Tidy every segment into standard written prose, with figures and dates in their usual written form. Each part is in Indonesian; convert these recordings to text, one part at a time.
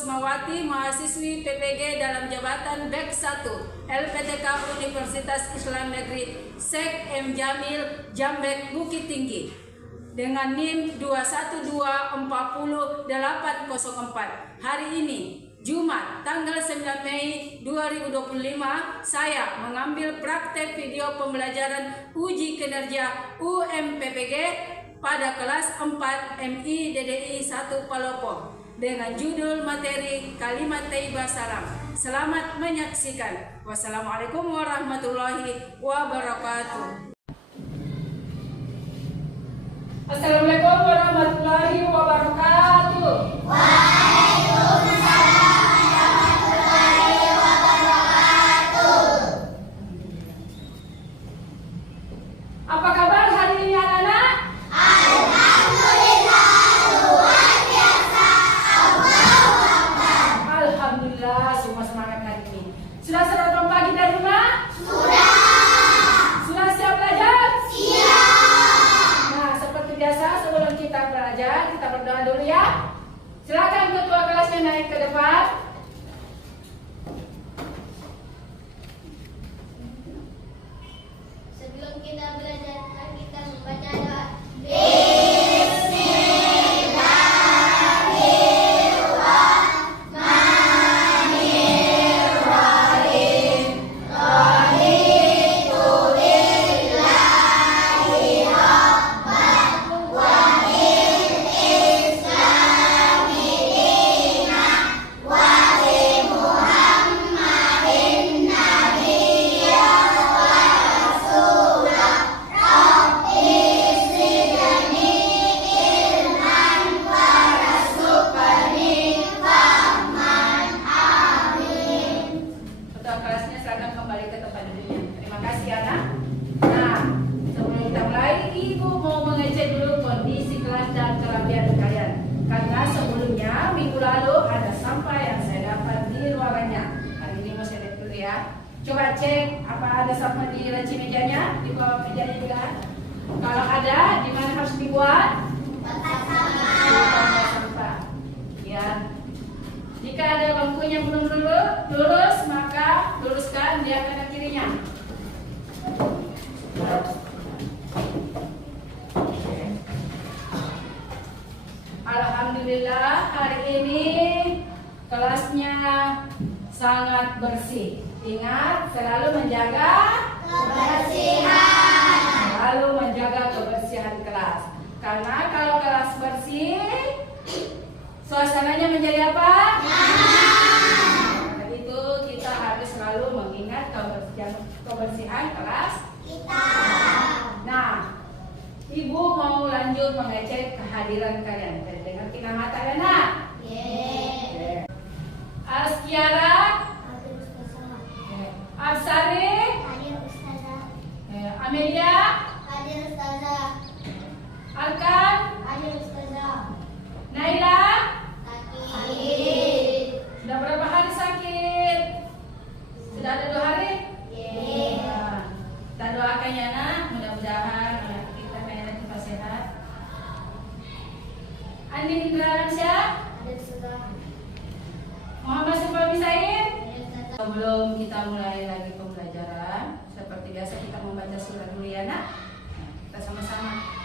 Kusmawati, mahasiswi PPG dalam jabatan BEK 1 LPTK Universitas Islam Negeri Syekh M. Jamil Jambek Bukit Tinggi dengan NIM 212400804. Hari ini Jumat tanggal 9 Mei 2025 saya mengambil praktek video pembelajaran uji kinerja UMPPG pada kelas 4 MI DDI 1 Palopo dengan judul materi Kalimat Thayyibah Salam. Selamat menyaksikan. Wassalamualaikum warahmatullahi wabarakatuh. Assalamualaikum warahmatullahi wabarakatuh. Waalaikumsalam warahmatullahi wabarakatuh. Apa kabar hari ini anak-anak? Alhamdulillah, luar biasa. Allahu Akbar. Alhamdulillah, semua semangat hari ini. Sudah sarapan pagi dari rumah? Sudah. Sudah siap belajar? Siap. Nah, seperti biasa sebelum kita belajar, kita berdoa dulu ya. Silakan ketua kelasnya naik ke depan. Sebelum kita belajar, kita membaca doa. Ketua kelasnya silakan kembali ke tempat duduknya. Terima kasih anak. Nah, sebelum kita mulai, Ibu mau mengecek dulu kondisi kelas dan kerapian kalian. Karena sebelumnya minggu lalu ada sampah yang saya dapat di ruangannya. Hari ini mau saya lihat dulu ya. Coba cek apa ada sampah di laci mejanya, di bawah mejanya juga. Kalau ada, di mana harus dibuat? Sampah. Ya. Jika ada bangkunya belum lurus, maka luruskan dia kanan kirinya. Alhamdulillah hari ini kelasnya sangat bersih. Ingat selalu menjaga Kebersihan. selalu menjaga kebersihan kelas. Karena kalau kelas bersih, suasananya menjadi apa? Karena itu kita harus selalu mengingat kebersihan kelas Kita. Nah, Ibu mau lanjut mengecek kehadiran kalian. Dari dengar kita mata ya nak? Ye. Askiara, Hadir Ustazah. Absari, Hadir Ustazah. Amelia, Hadir Ustazah. Arkan, Hadir Ustazah. Naila. Hadir. Sudah berapa hari sakit? Sudah ada 2 hari? Ye. Nah, kita doakan ya nak, mudah-mudahan anak kita kayak cepat sehat. Andin Ransya, Hadir Ustazah. Muhammad Sulfami Said. Hadir Ustazah. Sebelum kita mulai lagi pembelajaran, seperti biasa kita membaca surah dulu ya nak. Nah, kita sama-sama.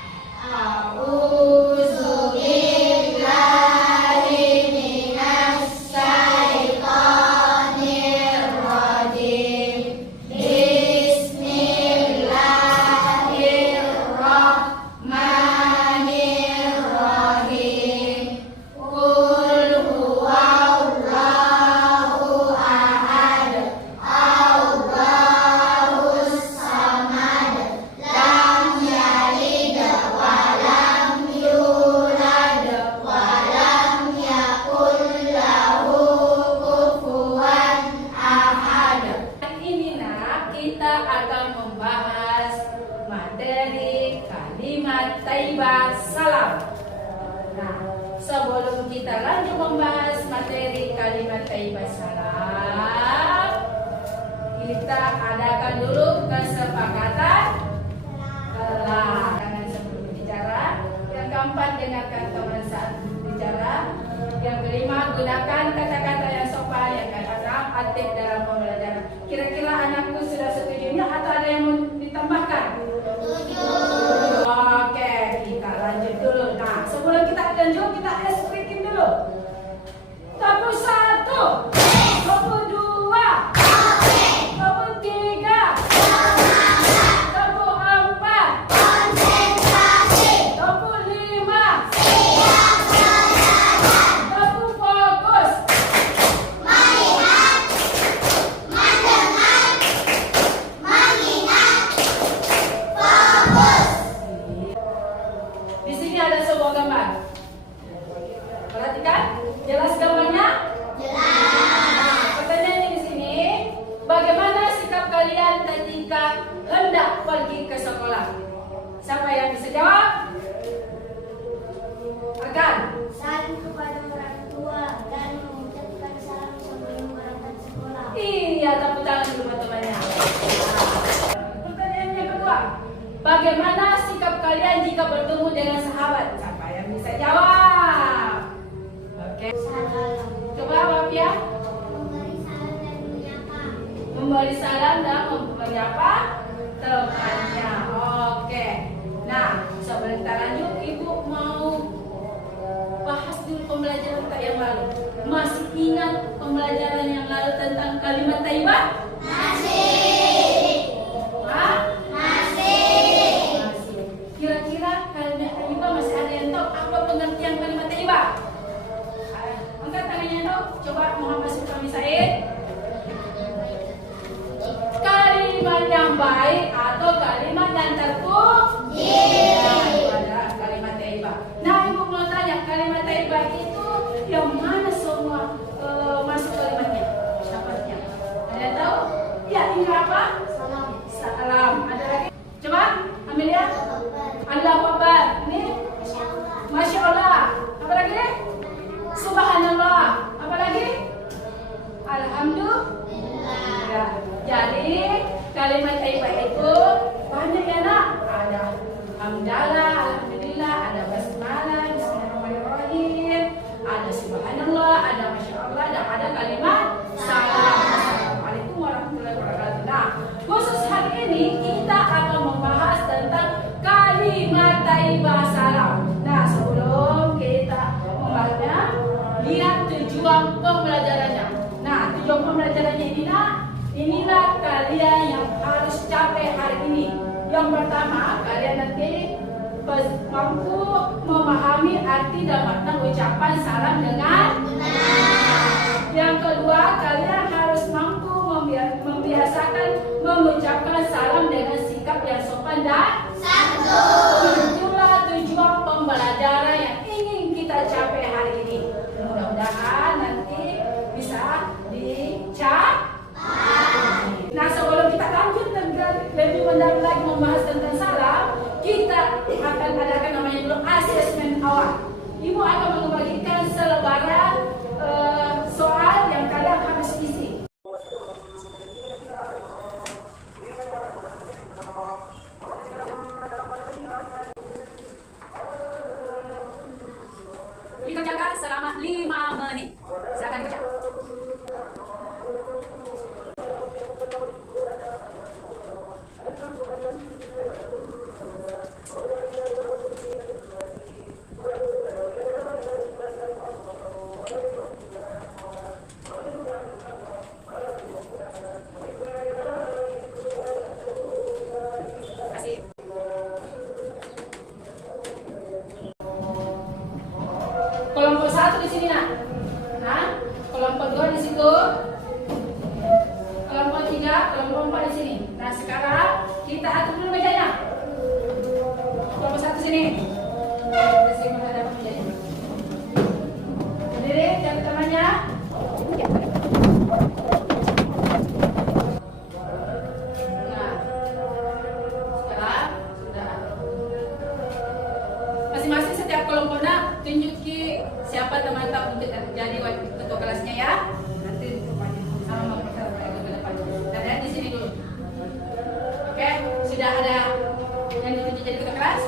A'udzu billahi minasy syaithanir rajim. Bismillahirrahmanirrahim. Qul huwallahu ahad. Allahus samad. Lam yalid wa lam yulad wa lam yakul lahu kufuwan ahad. Hari ini nak, kita akan membahas materi kalimat thayyibah salam. Nah, sebelum kita lanjut membahas materi kalimat thayyibah salam, kita adakan dulu kesepakatan kelas. Jangan sebelum bicara. Yang keempat, dengarkan teman saat bicara. Yang kelima, gunakan kata Kira-kira anakku sudah setujunya atau ada yang mau ditambahkan? Setuju. Oke, kita lanjut dulu. Nah, sebelum kita lanjut, kita speaking dulu. Tabur 1, tabur 2, tabur 3, tabur 4, Konsentrasi. tabur 5, Siap belajar. tabur fokus. Melihat, mendengar, mengingat, fokus. Di sini ada sebuah gambar. Perhatikan, jelas gambarnya? Jelas. Pertanyaannya di sini, bagaimana sikap kalian ketika hendak pergi ke sekolah? Siapa yang bisa jawab? Akan. Saling kepada orang tua dan mengucapkan salam sebelum berangkat sekolah. Iya, tepuk tangan dulu buat temannya. Nah, pertanyaan yang kedua, bagaimana sikap kalian jika bertemu dengan sahabat? Siapa yang bisa jawab? Oke, Salam. coba Bapak ya. Memberi salam dan menyapa. Memberi salam dan menyapa temannya. Oke. Nah, sebelum kita lanjut, Ibu mau bahas dulu pembelajaran kita yang lalu. Masih ingat pembelajaran yang lalu tentang kalimat thayyibah? Masih. Hah? Masih. Masih. Kira-kira kalimat thayyibah masih ada yang tahu apa pengertian kalimat thayyibah? Angkat tangannya yang tahu. Coba Muhammad Sultan Said. Kalimat yang baik atau kalimat yang terpuji. Nah, itu adalah kalimat thayyibah. Nah, Ibu mau tanya, kalimat thayyibah itu yang mana semua masuk kalimatnya? Dapatnya. Ada yang tahu? Ya, ini apa? Salam. Salam. Ada lagi? Coba, Amelia. Akbar. Allahu Akbar. Ini Masya Allah. Masya Allah. Apa lagi? Subhanallah. Apa lagi? Alhamdulillah. Ya. Jadi kalimat thayyibah itu banyak ya nak. Ada hamdalah, alhamdulillah, ada basmalah, bismillahirrahmanirrahim, ada subhanallah, ada masya Allah, dan ada kalimat salam. Assalamualaikum warahmatullahi wabarakatuh. Nah, khusus hari ini kita akan membahas tentang kalimat thayyibah salam. Nah, sebelum kita membahasnya, lihat tujuan pembelajarannya. Nah, tujuan pembelajarannya ini nak, inilah kalian yang harus capai hari ini. Yang pertama, kalian nanti mampu memahami arti dan makna ucapan salam dengan Benar. yang kedua, kalian harus mampu membiasakan mengucapkan salam dengan sikap yang sopan dan Santun. itulah tujuan pembelajaran yang ingin kita capai hari ini. Mudah-mudahan nanti bisa dicapai. Nah, sebelum kita lanjut lebih mendalam lagi membahas tentang salam, kita akan adakan namanya dulu asesmen awal. Ibu akan membagikan selebaran soal yang kalian harus isi. Dikerjakan selama 5 menit. Silakan kerja. Kasih. Kelompok 1 di sini nak. Nah, kelompok 2 di situ. Kelompok 3, kelompok 4 di sini. Nah, sekarang kita atur dulu mejanya. Kelompok 1 sini. Kita sini menghadap mejanya. Berdiri, cari temannya. Nah, sekarang sudah. Masing-masing setiap kelompoknya tunjuki siapa teman-teman untuk jadi ketua kelasnya ya. Nanti sama memperkenalkan ke depan. Dan lihat di sini dulu. Oke, sudah ada yang ditunjuk jadi ketua kelas?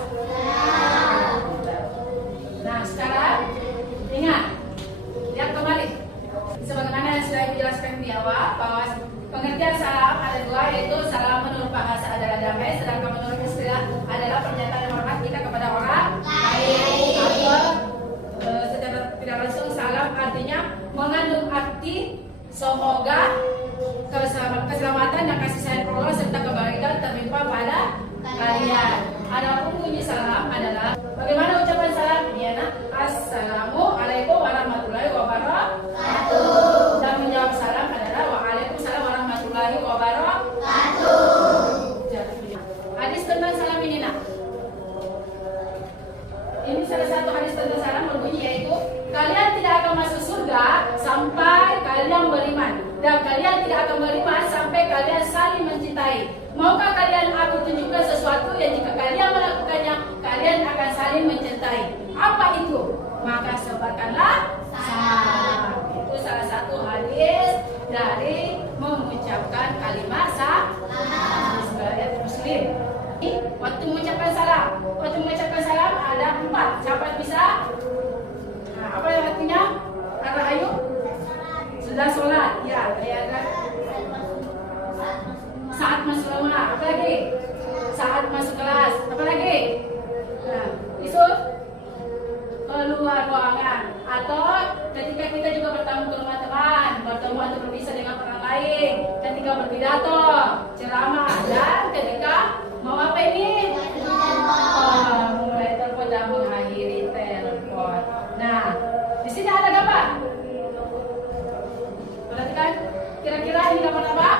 adalah pernyataan hormat kita kepada orang lain. Atau secara tidak langsung salam artinya mengandung arti semoga keselamatan dan kasih sayang Allah serta kebaikan terlimpah pada kalian. Adapun bunyi salam adalah bagaimana ucapan salam? Ya, nah, Assalamualaikum warahmatullahi wabarakatuh. Dan menjawab salam adalah Waalaikumsalam warahmatullahi wabarakatuh. Hadis tentang salam ini, nak. Ini salah satu hadis tentang salam berbunyi yaitu kalian tidak akan masuk surga sampai kalian beriman, dan kalian tidak akan beriman sampai kalian saling mencintai. Maukah kalian aku tunjukkan sesuatu yang jika kalian melakukannya kalian akan saling mencintai? Apa itu? Maka sebarkanlah salam. Itu salah satu hadis dari mengucapkan kalimat salam sebagai muslim. Waktu mengucapkan salam ada 4. Siapa yang bisa? Nah, apa yang artinya? Kata Ayu? Sudah sholat. Ya, ada saat masuk rumah. Apa lagi? Saat masuk kelas. Apa lagi? Nah, Yusuf? Keluar ruangan. Atau ketika kita juga bertemu ke rumah teman, bertemu atau berpisah dengan orang lain, ketika berpidato, ceramah, dan ketika mau apa ini? Mulai telepon dan mengakhiri telepon. Nah, di sini ada gambar. Perhatikan, kira-kira ini gambar apa?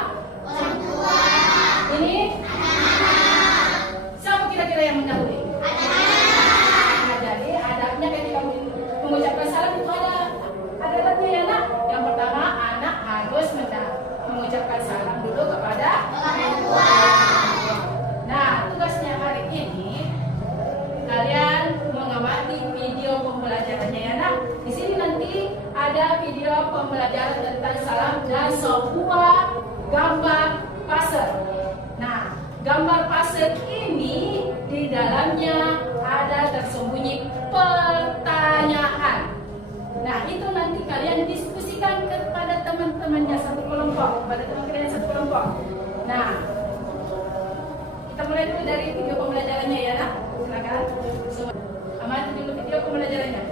Orang tua. Ini? Anak. Siapa kira-kira yang mendahului? Anak. Nah, jadi adabnya ketika mengucapkan salam itu ada adabnya ya, nak. Yang pertama, anak harus mengucapkan salam dulu kepada orang tua. Nah, tugasnya hari ini kalian mengamati video pembelajarannya ya, nak. Di sini nanti ada video pembelajaran tentang salam dan sebuah gambar puzzle. Nah, gambar puzzle ini di dalamnya ada tersembunyi pertanyaan. Nah, itu nanti kalian diskusikan kepada teman-temannya satu kelompok, kepada teman kalian satu kelompok. Nah, kita mulai dulu dari video pembelajarannya ya, nak. Silakan. Amati dulu video pembelajarannya.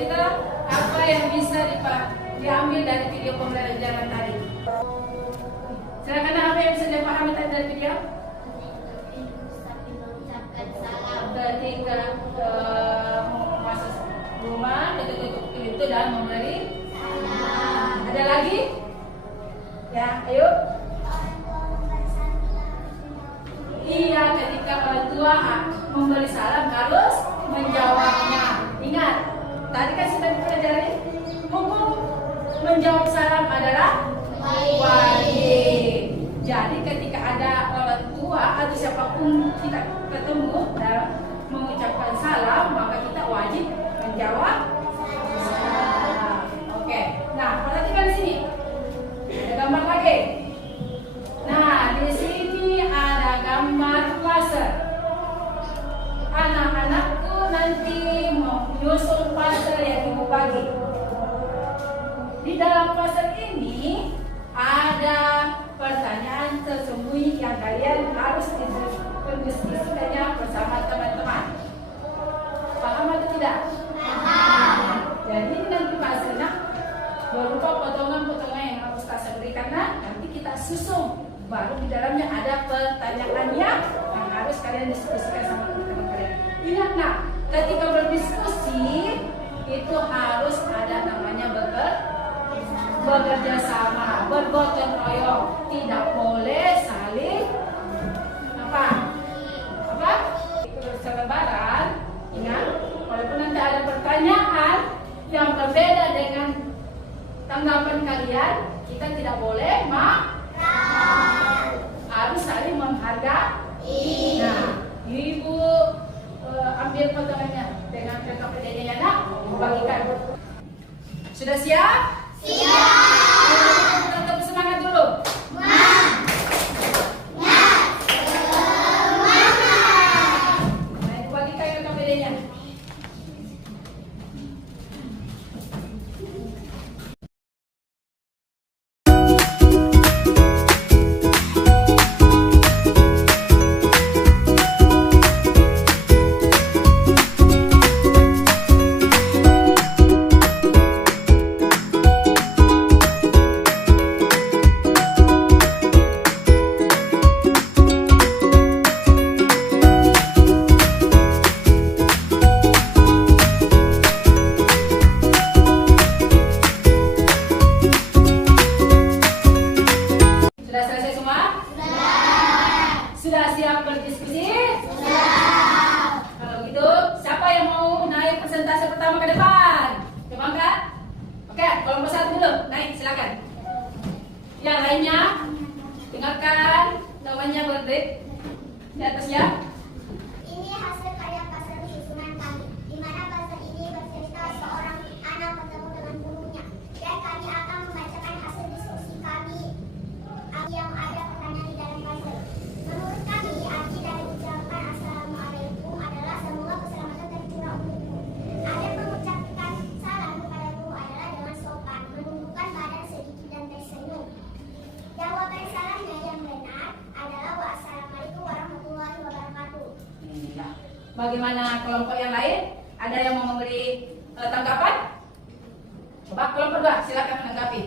Kita apa yang bisa diambil dari video pembelajaran tadi? Silakan, apa yang bisa dipahami tadi dari video? Ketika masuk rumah, tutup pintu dan memberi salam. Ada lagi? Ya, ayo. Iya, ketika orang tua memberi salam harus menjawabnya. Ingat, tadi kan sudah dipelajari hukum menjawab salam adalah wajib. Jadi ketika ada orang tua atau siapapun kita ketemu dan mengucapkan salam, maka kita wajib menjawab salam. Oke. Nah, perhatikan di sini. Ada gambar lagi. Nah, di sini ada gambar puzzle. Anak-anakku nanti mau menyusun puzzle yang ibu bagi. Di dalam puzzle ini ada pertanyaan tersembunyi yang kalian harus berdiskusikannya bersama teman-teman. Paham atau tidak? Paham. Jadi nanti puzzle-nya berupa potongan-potongan yang harus kita berikan. Nanti kita susun. Baru di dalamnya ada pertanyaannya yang harus kalian diskusikan sama teman-teman kalian. Ingat, nak, ketika berdiskusi itu harus ada namanya bekerja sama, bergotong royong. Tidak boleh berbeda dengan tanggapan kalian, kita tidak boleh harus saling menghargai. Nah, Ibu ambil potongannya dengan kakak pedenya nak bagikan. Sudah siap? Siap. Tetap semangat dulu. Nah, Ibu bagikan kakak pedenya. Sudah selesai semua? Sudah siap berdiskusi? Kalau gitu, siapa yang mau naik persentase pertama ke depan? Coba angkat. Oke, kelompok 1 dulu. Naik, silakan. Yang lainnya, dengarkan namanya berdiri di atasnya. Ini hasil karya pasar susunan kami, di mana pasar ini bercerita seorang anak bertemu dengan gurunya. Dan kami akan membacakan hasil diskusi kami yang ada pertanyaan di dalam pasar. Menurut kami, arti dari ucapan Assalamualaikum adalah semoga keselamatan tercurah untukmu. Ada mengucapkan salam kepada guru adalah dengan sopan, menundukkan badan sedikit dan tersenyum. Jawaban salamnya yang benar adalah wassalamualaikum warahmatullahi wabarakatuh. Bagaimana kelompok yang lain? Ada yang mau memberi tanggapan? Coba kelompok 2, silakan menanggapi.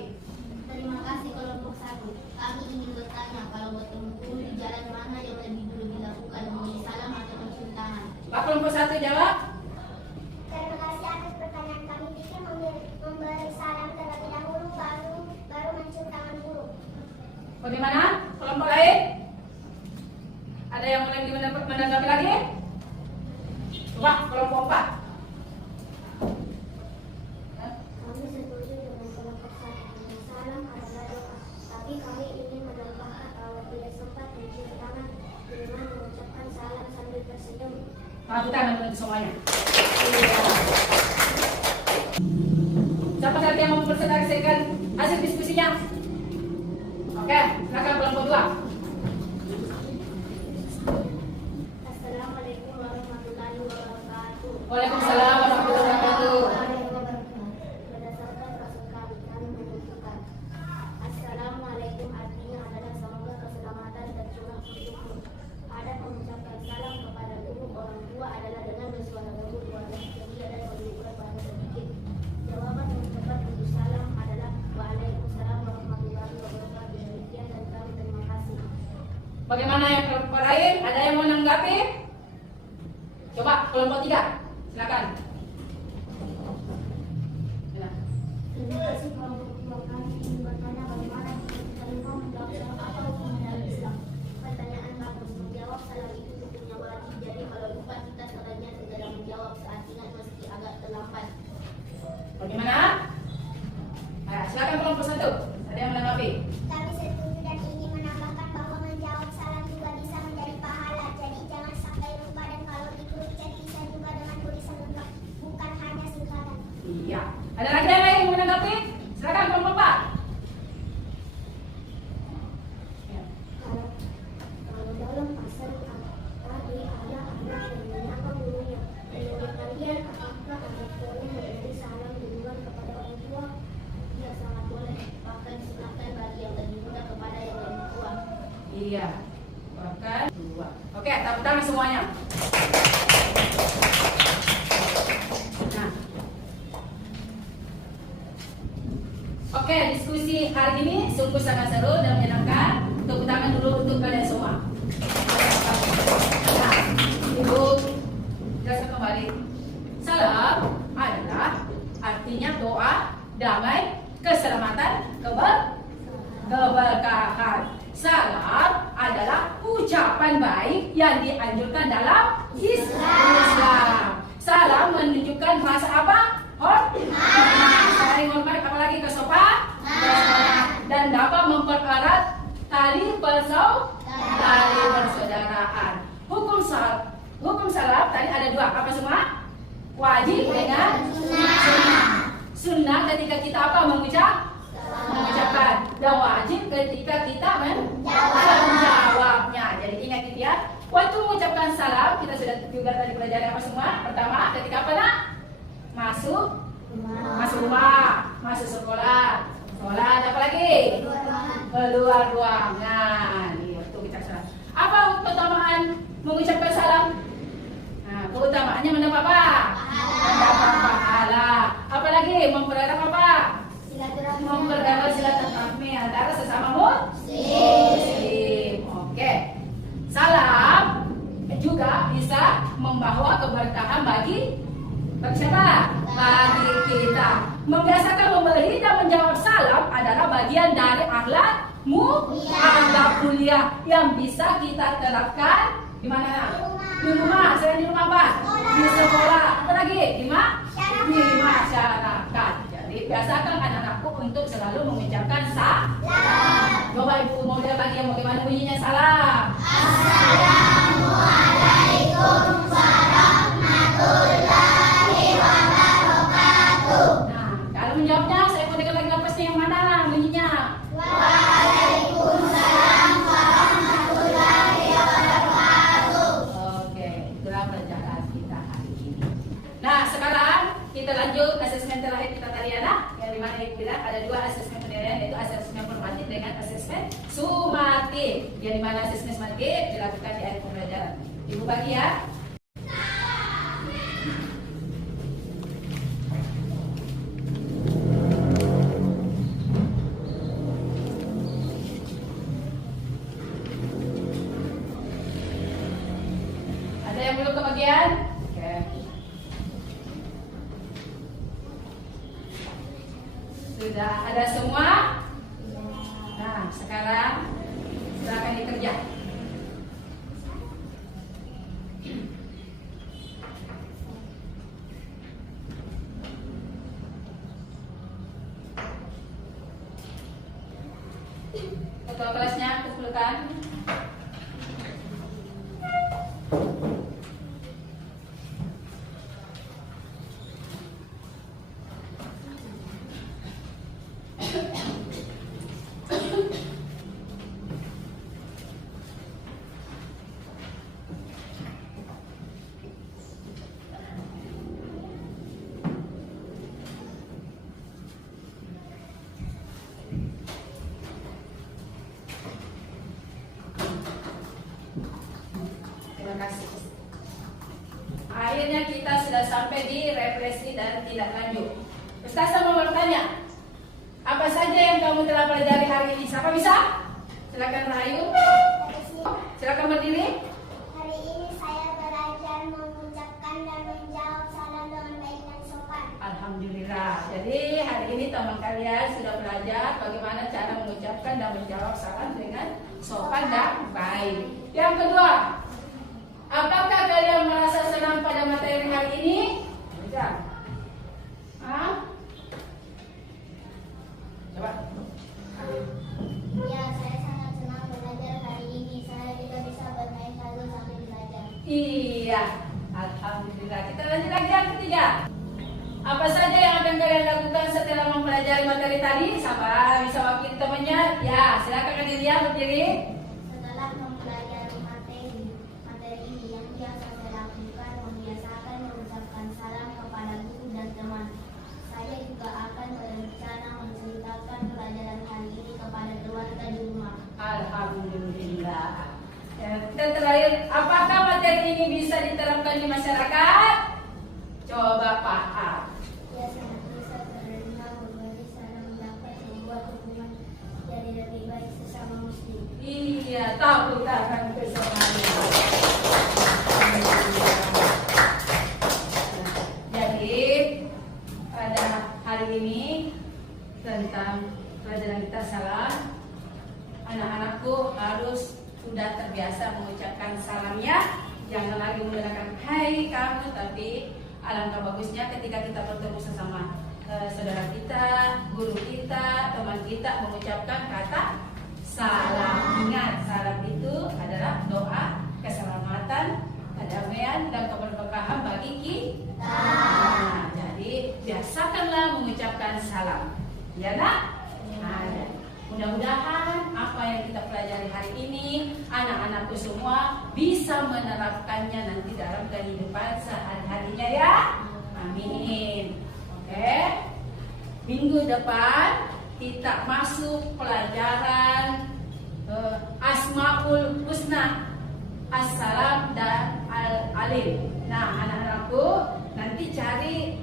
Terima kasih kelompok 1. Kami ingin bertanya kalau bertemu guru di jalan mana yang lebih dulu dilakukan, memberi salam atau mencium tangan? Coba kelompok 1 jawab. Terima kasih atas pertanyaan kami. Pikir memberi salam terlebih dahulu, baru mencium tangan guru. Bagaimana kelompok lain? Ada yang mau menanggapi lagi? Coba kelompok 4. Kami setuju dengan kelompok 1. Salam adalah doa, tapi kami ingin menambahkan kalau tidak sempat mencium tangan dengan mengucapkan salam sambil tersenyum. Tepuk tangan untuk semuanya. Siapa saja yang mau mempresentasikan hasil diskusinya? Oke, silakan kelompok 2. Assalamualaikum warahmatullahi wabarakatuh. Waalaikumsalam warahmatullahi wabarakatuh. Berdasarkan rasul kami menunjukkan Assalamualaikum artinya adalah semoga keselamatan tercurah untukmu. Ada mengucapkan salam kepada guru orang tua adalah dengan bersuara lembut, keluarga ceria dan menunjukkan pada sedikit. Jawaban mengucapkan untuk salam adalah Waalaikumsalam warahmatullahi wabarakatuh. Demikian dan kami terima kasih. Bagaimana yang kelompok lain? Ada yang mau menanggapi? Coba kelompok 3, silakan. Ya. Terima kasih kelompok dua. Kami ingin bertanya bagaimana menerima menjawab salam apa hukum dalam Islam. Pertanyaan bagus. Menjawab salam itu hukumnya wajib. Jadi kalau lupa kita sebaiknya segera menjawab saat ingat meski agak terlambat. Bagaimana? Nah, silakan kelompok 1. Ada yang menanggapi? Kami setuju dan ingin menambahkan bahwa menjawab salam juga bisa menjadi pahala. Jadi jangan sampai lupa dan kalau di grup chat bisa juga dengan tulisan lengkap, bukan hanya singkatan. Iya. Ada lagi yang lain yang mau menanggapi? Silakan kelompok 4. Ya. Kalau dalam pasal tadi ada anak yang menyapa gurunya. Menurut kalian apakah anak boleh memberi salam duluan kepada orang tua? Ya, sangat boleh. Bahkan silakan bagi yang lebih muda kepada yang lebih tua. Iya. Bahkan 2. Oke, tepuk tangan semuanya. Nah. Oke, diskusi hari ini sungguh sangat seru dan menyenangkan. Tepuk tangan dulu untuk kalian semua. Nah, Ibu, jelaskan kembali. Salam adalah artinya doa, damai, keselamatan, keberkahan. Salam adalah ucapan baik yang dianjurkan dalam Islam. Salam menunjukkan bahasa apa? Saling hormat, apalagi kesopanan. Dan dapat mempererat tali persaudaraan. Hukum salaf tadi ada dua, apa semua? Wajib dengan sunnah ketika kita apa mengucapkan, dan wajib ketika kita menjawabnya. Jadi ingat itu ya. Waktu mengucapkan salam kita sudah juga tadi belajar apa semua. Pertama ketika apa nak? Masuk rumah, masuk sekolah, sholat, apa lagi? Keluar ruangan. Itu kita salam. Apa keutamaan mengucapkan salam? Nah, keutamaannya mendapat apa? Mendapat pahala. Apalagi mempererat apa? Mempererat silaturahmi antara sesama muslim. Oke. Salam juga bisa membawa keberkahan bagi siapa? Bagi kita. Membiasakan memberi dan menjawab salam adalah bagian dari akhlak mulia yang bisa kita terapkan di mana? Di rumah. Selain di rumah apa? Di sekolah. Apa lagi? Di masyarakat. Jadi biasakan anak-anakku untuk selalu mengucapkan salam. Coba ibu mau lihat lagi yang bagaimana bunyinya salam. Assalamualaikum warahmatullahi wabarakatuh. Nah, kalau menjawabnya saya mau dengar lagi napasnya yang mana bunyinya? Waalaikumsalam warahmatullahi wabarakatuh. Oke, itulah pelajaran kita hari ini. Nah, sekarang kita lanjut asesmen terakhir kita tadi ya, yang dimana kita bilang ada dua asesmen penilaian, yaitu asesmen formatif dengan asesmen sumatif. Yang dimana asesmen sumatif dilakukan di akhir pembelajaran. Ibu bagi ya. Ada yang belum kebagian? Oke. Sudah ada semua? Nah, sekarang silakan dikerja. Ketua kelasnya kumpulkan. Akhirnya kita sudah sampai di refleksi dan tindak lanjut. Ustazah mau bertanya, apa saja yang kamu telah pelajari hari ini? Siapa bisa? Silakan Rahayu. Silakan berdiri. Hari ini saya belajar mengucapkan dan menjawab salam dengan baik dan sopan. Alhamdulillah. Jadi hari ini teman kalian sudah belajar bagaimana cara mengucapkan dan menjawab salam dengan sopan dan baik. Yang kedua, apakah kalian merasa senang pada materi hari ini? Bisa? Hah? Coba. Ya, saya sangat senang belajar hari ini. Saya juga bisa bermain puzzle sambil belajar. Iya. Alhamdulillah. Kita lanjut lagi yang ketiga. Apa saja yang akan kalian lakukan setelah mempelajari materi tadi? Siapa bisa wakil temannya? Ya, silakan Kadiria berdiri. Setelah mempelajari materi ini, yang biasa saya lakukan membiasakan mengucapkan salam kepada guru dan teman. Saya juga akan berencana menceritakan pelajaran hari ini kepada keluarga di rumah. Alhamdulillah. Dan terakhir, apakah materi ini bisa diterapkan di masyarakat? Coba Pak A. Ya, sangat bisa menerima, berbagi, saling mendapat, membuat hubungan jadi lebih baik sesama muslim. Iya, tepuk tangan bersamanya. Jadi pada hari ini tentang pelajaran kita salam, anak-anakku harus sudah terbiasa mengucapkan salamnya. Jangan lagi menggunakan hai kamu, tapi alangkah bagusnya ketika kita bertemu sesama saudara kita, guru kita, teman kita mengucapkan kata salam. Ingat, salam itu adalah doa keselamatan, kedamaian, dan keberkahan bagi kita. Nah, jadi biasakanlah mengucapkan salam. Ya nak? Nah, ya. Mudah-mudahan apa yang kita pelajari hari ini, anak-anakku semua bisa menerapkannya nanti dalam kehidupan sehari-harinya ya. Amin. Oke. Minggu depan kita masuk pelajaran Asmaul Husna, Assalam dan Al-Alim. Nah, anak-anakku nanti cari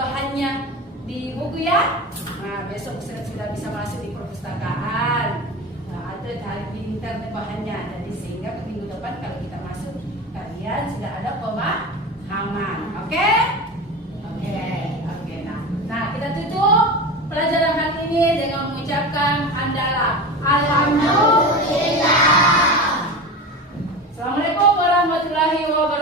bahannya di buku ya. Nah, besok sudah bisa masuk di perpustakaan. Nah, atau cari di internet bahannya. Jadi sehingga minggu depan kalau kita masuk, kalian sudah ada pemahaman. Oke? Oke. Nah, kita tutup pelajaran hari ini dengan mengucapkan hamdalah. Alhamdulillah. Assalamualaikum warahmatullahi wabarakatuh.